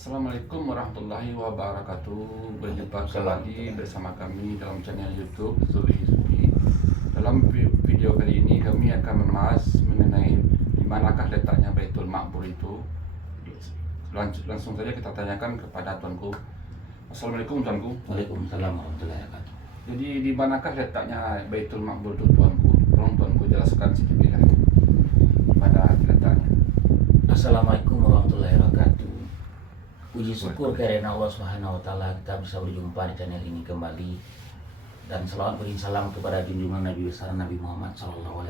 Assalamualaikum warahmatullahi wabarakatuh. Berjumpa kembali bersama kami dalam channel YouTube Zuli Hizbi. Dalam video kali ini kami akan membahas mengenai di manakah letaknya Baitul Ma'mur itu. Langsung saja kita tanyakan kepada tuanku. Assalamualaikum tuanku. Waalaikumsalam warahmatullahi wabarakatuh. Jadi di manakah letaknya Baitul Ma'mur itu tuanku? Tolong tuanku jelaskan sedikit ya. Di mana letaknya? Assalamualaikum warahmatullahi wabarakatuh. Puji syukur karena Allah Subhanahu wa taala kita bisa berjumpa di channel ini kembali. Dan selawat beri salam kepada junjungan Nabi besar Nabi Muhammad SAW.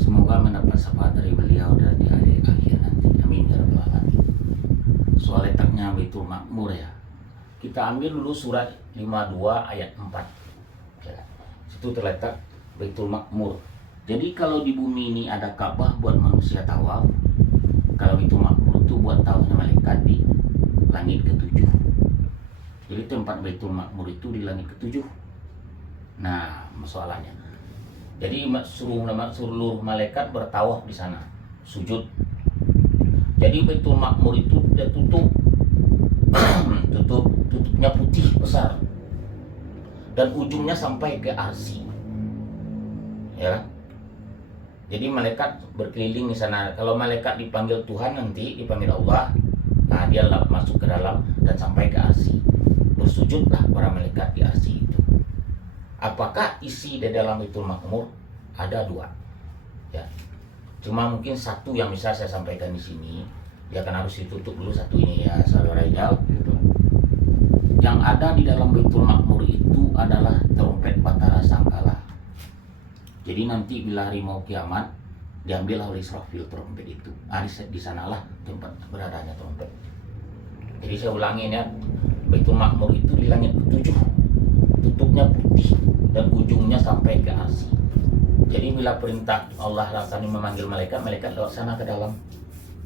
Semoga mendapat syafaat dari beliau dan di akhir nanti. Amin ya rabbal alamin. Soal letaknya Baitul Ma'mur ya. Kita ambil dulu surat 52 ayat 4. Ya. Situ terletak Baitul Ma'mur. Jadi kalau di bumi ini ada Ka'bah buat manusia tawaf, kalau Baitul Ma'mur itu buat tawafnya malaikat di langit ke-7. Jadi tempat Baitul Ma'mur itu di langit ke-7. Nah, masalahnya. Jadi seluruh malaikat bertawaf di sana, sujud. Jadi Baitul Ma'mur itu dia tutupnya putih besar. Dan ujungnya sampai ke arsy. Ya. Jadi malaikat berkeliling di sana. Kalau malaikat dipanggil Tuhan nanti, dipanggil Allah, nah dia masuk ke dalam dan sampai ke arsy. Bersujudlah para malaikat di arsy itu. Apakah isi di dalam Baitul Ma'mur? Ada 2. Ya. Cuma mungkin satu yang bisa saya sampaikan di sini. Ya kan harus ditutup dulu satu ini ya, saudara Rijal. Yang ada di dalam Baitul Ma'mur itu adalah trompet Batara Sangkala. Jadi nanti bila hari mau kiamat diambil oleh Israfil trompet itu. Di sanalah tempat beradanya trompet. Jadi saya ulangin ya, Baitul Ma'mur itu di langit ke-7. Tutupnya putih dan ujungnya sampai ke arsy. Jadi bila perintah Allah akan memanggil malaikat, malaikat lewat sana ke dalam.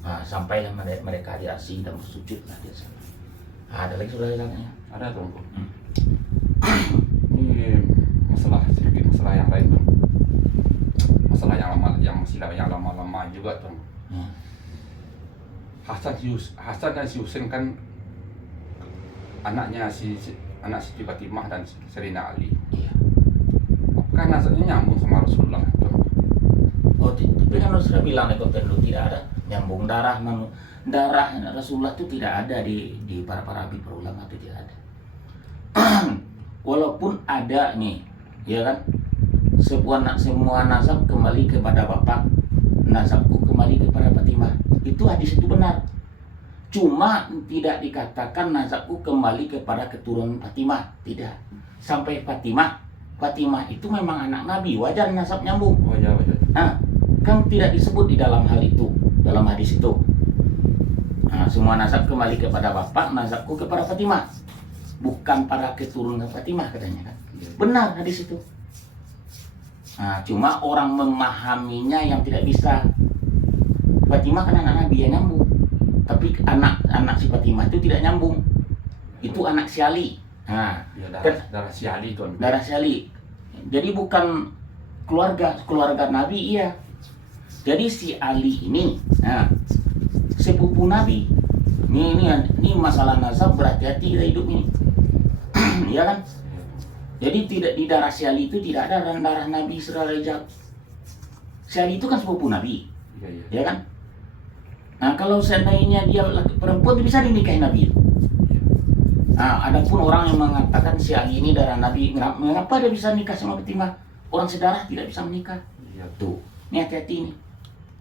Nah, sampailah mereka di arsy dan bersujudlah di sana. Nah, ada lagi sudah hilangnya? Ada tuanku. Ini sedikit masalah yang lain tuan. Masalah yang lama juga tuan. Hasan dan si Husain kan anak Siti Fatimah dan Serina Ali. Iya. Apakah nasabnya nyambung sama Rasulullah tuan? Oh, tapi kan sudah bilang di konten lu tidak ada nyambung darah Rasulullah itu tidak ada di para habib para ulama itu tidak ada. Walaupun ada nih, ya kan? Semua nasab kembali kepada bapak, nasabku kembali kepada Fatimah. Itu hadis itu benar. Cuma tidak dikatakan nasabku kembali kepada keturunan Fatimah, tidak. Sampai Fatimah itu memang anak Nabi, wajar nasab nyambung. Wajar. Nah, kan tidak disebut di dalam hal itu, dalam hadis itu. Nah, semua nasab kembali kepada bapak, nasabku kepada Fatimah. Bukan para keturunan Fatimah katanya kan. Benar hadis itu. Nah, cuma orang memahaminya yang tidak bisa. Fatimah kan anak Nabi yang nyambung. Tapi anak si Fatimah itu tidak nyambung. Itu anak si Ali. Nah, Ya, darah si Ali tuan. darah si Ali. Jadi bukan keluarga Nabi iya. Jadi si Ali ini, nah, sepupu Nabi. Ini masalah nasab, berhati-hati hidup ini. Ya kan? Jadi tidak di darah si Ali itu tidak ada darah Nabi Saudara Rijal. Si Ali itu kan sepupu Nabi, Iya. ya kan? Nah kalau seandainya dia perempuan bisa dinikahi Nabi. Nah adapun orang yang mengatakan si Ali ini darah Nabi, mengapa dia bisa nikah sama Fatimah? Orang sedarah tidak bisa menikah. Iya. Tuh, ini hati-hati ini,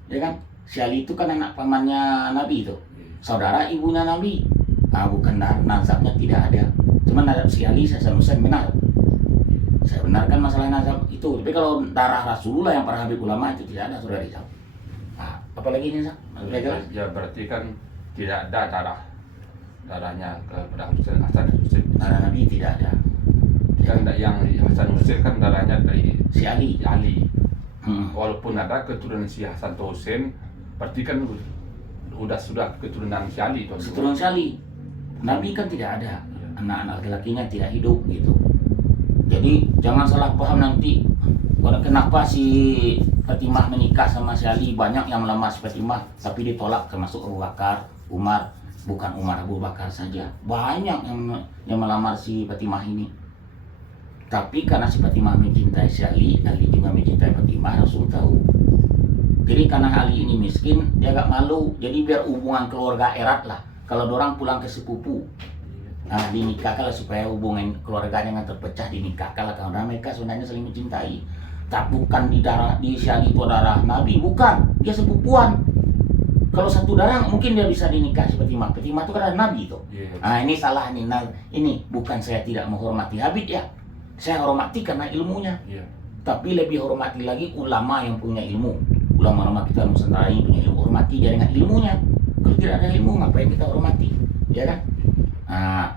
ya kan? Si Ali itu kan anak pamannya Nabi itu, saudara ibunya Nabi. Nah bukan nasabnya tidak ada. Cuma nasab si Ali Hasan Husain benar. Saya benarkan masalah nasab itu. Tapi kalau darah Rasulullah yang para habib ulama itu tidak ada, saudara Rijal. Nah, apalagi ini Sa? Ya berarti kan tidak ada darahnya kepada Hasan dan Husain. Darah Nabi tidak ada. Kan yang Hasan Husain kan darahnya dari Si Ali. Ali. Walaupun ada keturunan si Hasan atau Husain, berarti kan sudah keturunan si Ali tuan. Keturunan si Ali. Nabi kan tidak ada. Anak-anak laki-lakinya tidak hidup gitu. Jadi jangan salah paham nanti. Kenapa si Fatimah menikah sama si Ali? Banyak yang melamar si Fatimah tapi ditolak, termasuk Abu Bakar, Umar. Bukan Umar Abu Bakar saja, banyak yang melamar si Fatimah ini. Tapi karena si Fatimah mencintai si Ali juga mencintai Fatimah, Rasul tahu. Jadi karena Ali ini miskin, dia agak malu. Jadi biar hubungan keluarga erat lah. Kalau orang pulang ke sepupu, nah dinikahkan lah supaya hubungan keluarganya nggak terpecah, dinikahkan lah karena mereka sebenarnya saling mencintai. Tak bukan di si Ali itu darah Nabi, bukan. Dia sepupuan. Kalau satu darah mungkin dia bisa dinikah seperti Fatimah. Fatimah itu kan ada Nabi itu. Nah ini salah nih. Nah, ini bukan saya tidak menghormati Habib ya. Saya hormati karena ilmunya. Tapi lebih hormati lagi ulama yang punya ilmu. Ulama-ulama kita Nusantara ini punya ilmu, hormati dia dengan ilmunya. Kalau tidak ada ilmu ngapain kita hormati? Ya kan? Nah,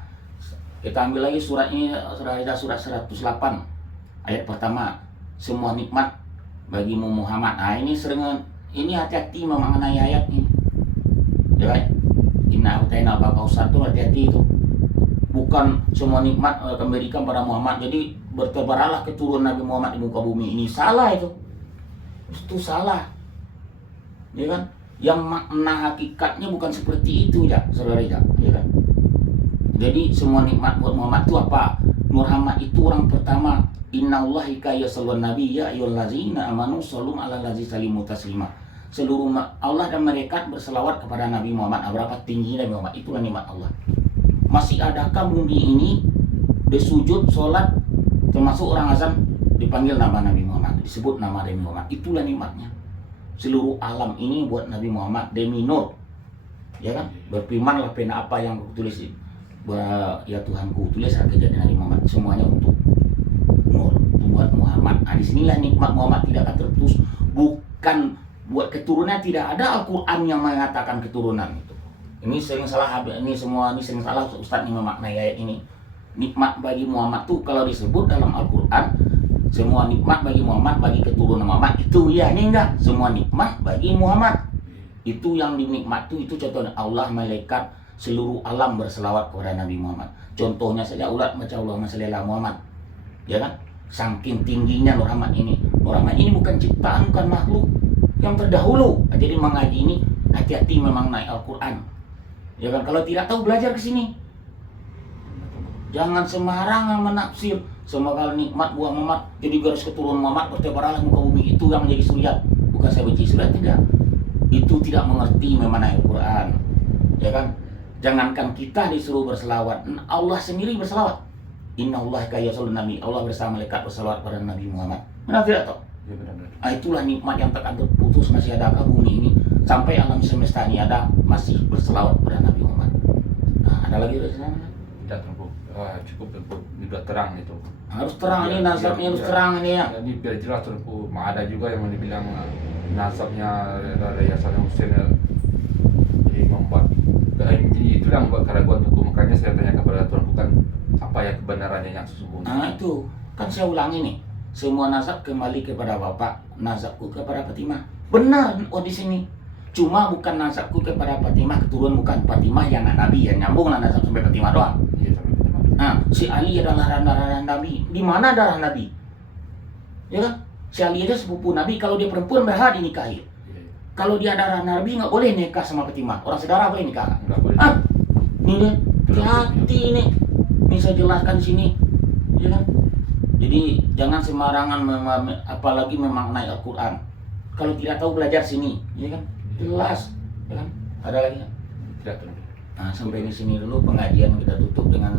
kita ambil lagi surat ini, surat 108 ayat pertama. Semua nikmat bagimu Muhammad. Nah ini hati-hati memaknai ayat ini. Ya kan? Inna utaina Kausar itu hati-hati itu. Bukan semua nikmat kembalikan pada Muhammad. Jadi bertebaranlah keturunan Nabi Muhammad di muka bumi. Ini salah itu. Itu salah. Ya kan? Yang makna hakikatnya bukan seperti itu ya, saudara ya. Ya kan? Jadi semua nikmat buat Muhammad itu apa? Muhammad itu orang pertama. Innallahi kaya salwan nabi ya ayyuhallazina amanu sallu ala lazi salimu taslima. Seluruh Allah dan malaikat berselawat kepada Nabi Muhammad. Berapa tinggi Nabi Muhammad, itulah nikmat Allah. Masih adakah bumi ini bersujud, sholat, termasuk orang azan dipanggil nama Nabi Muhammad, disebut nama Nabi Muhammad, itulah nikmatnya. Seluruh alam ini buat Nabi Muhammad, demi nur. Ya kan? Berfirmanlah pena apa yang aku tulis, ya Tuhanku, tulis kejadian Nabi Muhammad, semuanya untuk nur, buat Muhammad. Nah, disinilah nikmat Muhammad tidak akan terputus. Bukan buat keturunan, tidak ada Al-Quran yang mengatakan keturunan itu. Ini sering salah, ini sering salah Ustaz ini memaknai ayat ini. Nikmat bagi Muhammad tuh kalau disebut dalam Al-Quran, semua nikmat bagi Muhammad, bagi keturunan Muhammad, itu ya ini enggak, semua nikmat bagi Muhammad. Itu yang dinikmat itu contohnya Allah, malaikat, seluruh alam berselawat kepada Nabi Muhammad. Contohnya saja ulat baca Allahumma shalli ala Muhammad. Ya kan? Saking tingginya Nur Rahmat ini. Nur Rahmat ini bukan ciptaan, bukan makhluk yang terdahulu. Jadi mengaji ini hati-hati memang naik Al-Quran. Ya kan? Kalau tidak tahu belajar ke sini. Jangan sembarangan menafsir. Semoga nikmat buah Muhammad, jadi garis keturunan Muhammad bertebaranlah muka bumi, itu yang menjadi suriat. Bukan saya benci suriat, tidak. Itu tidak mengerti memang Al-Quran. Ya kan? Jangankan kita disuruh berselawat, Allah sendiri berselawat. Inna Allah kaya salun Nabi, Allah bersama malaikat berselawat pada Nabi Muhammad. Benar tidak toh? Ya, benar. Itulah nikmat yang tak akan terputus. Masih ada bumi ini sampai alam semesta ini ada, masih berselawat pada Nabi Muhammad. Nah, ada lagi dari sana? Tidak terlalu cukup terlalu juga terang itu. Harus terang ini nasabnya, harus terang ini ya. Jadi biar jelas terlalu. Ada juga yang dibilang nasabnya dari asalnya Husain. Jadi membuat itu yang membuat keraguan tuku. Makanya saya tanya kepada Tuhan, bukan apa ya kebenarannya yang sesungguhnya. Nah itu kan saya ulangi nih, semua nasab kembali kepada Bapak, nasabku kepada Fatimah. Benar di sini. Cuma bukan nasabku kepada Fatimah, keturunan bukan Fatimah yang anak Nabi, yang nyambung lah nasab sampai Fatimah doang. Iya, sampai Fatimah. Nah, si Ali adalah darah Nabi. Di mana darah Nabi? Ya kan? Si Ali itu sepupu Nabi. Kalau dia perempuan berhak dinikahi. Iya. Kalau dia darah Nabi nggak boleh nikah sama Fatimah. Orang saudara boleh nikah? Nggak boleh. Ini deh, hati ini. Ini saya jelaskan sini. Ya kan? Jadi jangan sembarangan apalagi memaknai Al-Quran. Kalau tidak tahu belajar sini, ya kan? Jelas, ya kan? Ada lagi kan? Tidak terlalu. Nah, sampai di sini dulu pengajian kita tutup dengan